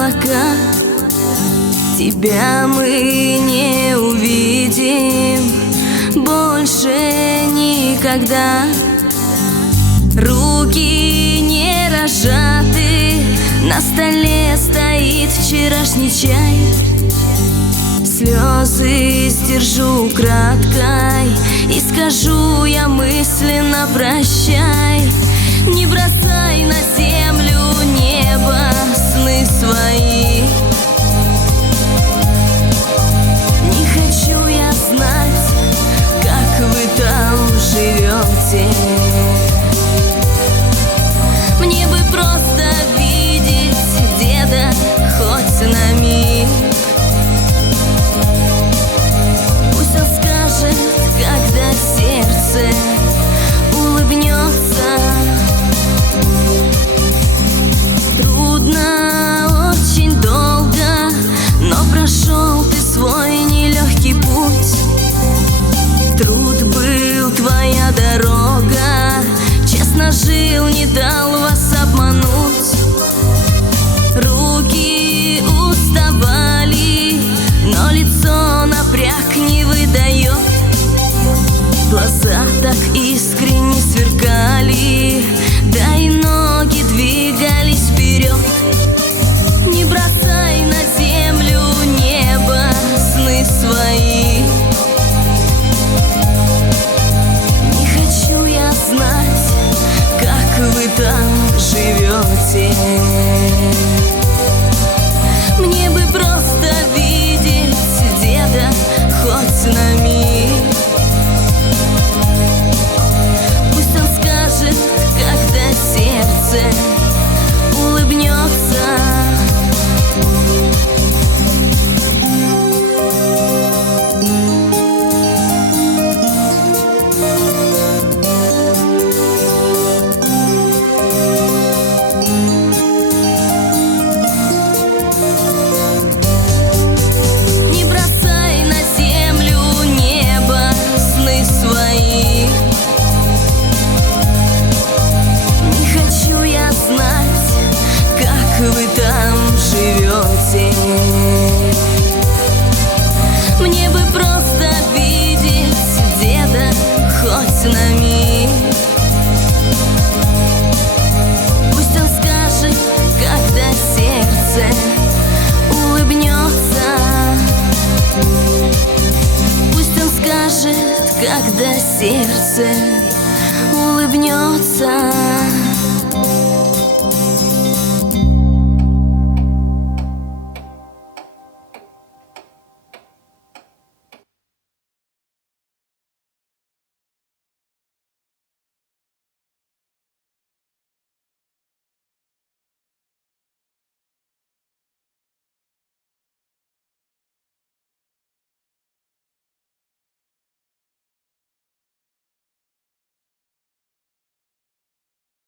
облака, тебя мы не увидим больше никогда. Руки не разжаты, на столе стоит вчерашний чай. Слезы сдержу украдкой и скажу я мысленно прощай. Не бросай на землю небо сны свои. Не хочу я знать, как вы там живете. Мне бы просто видеть деда хоть на миг. Пусть он скажет, когда сердце улыбнется. Трудно, очень долго, но прошел ты свой нелегкий путь. Труд был твоя дорога, честно жил, не дал вас обмануть. Руки уставали, но лицо напряг не выдает. Глаза так искренне сверкали, да и ноги двигались вперед. Не бросай на землю небо сны свои. Не хочу я знать, как вы там живете. Мне бы просто видеть деда хоть на миг. Пусть он скажет, когда сердце улыбнется. Вы там живете. Мне бы просто видеть деда хоть на миг. Пусть он скажет, когда сердце улыбнется. Пусть он скажет, когда сердце улыбнется.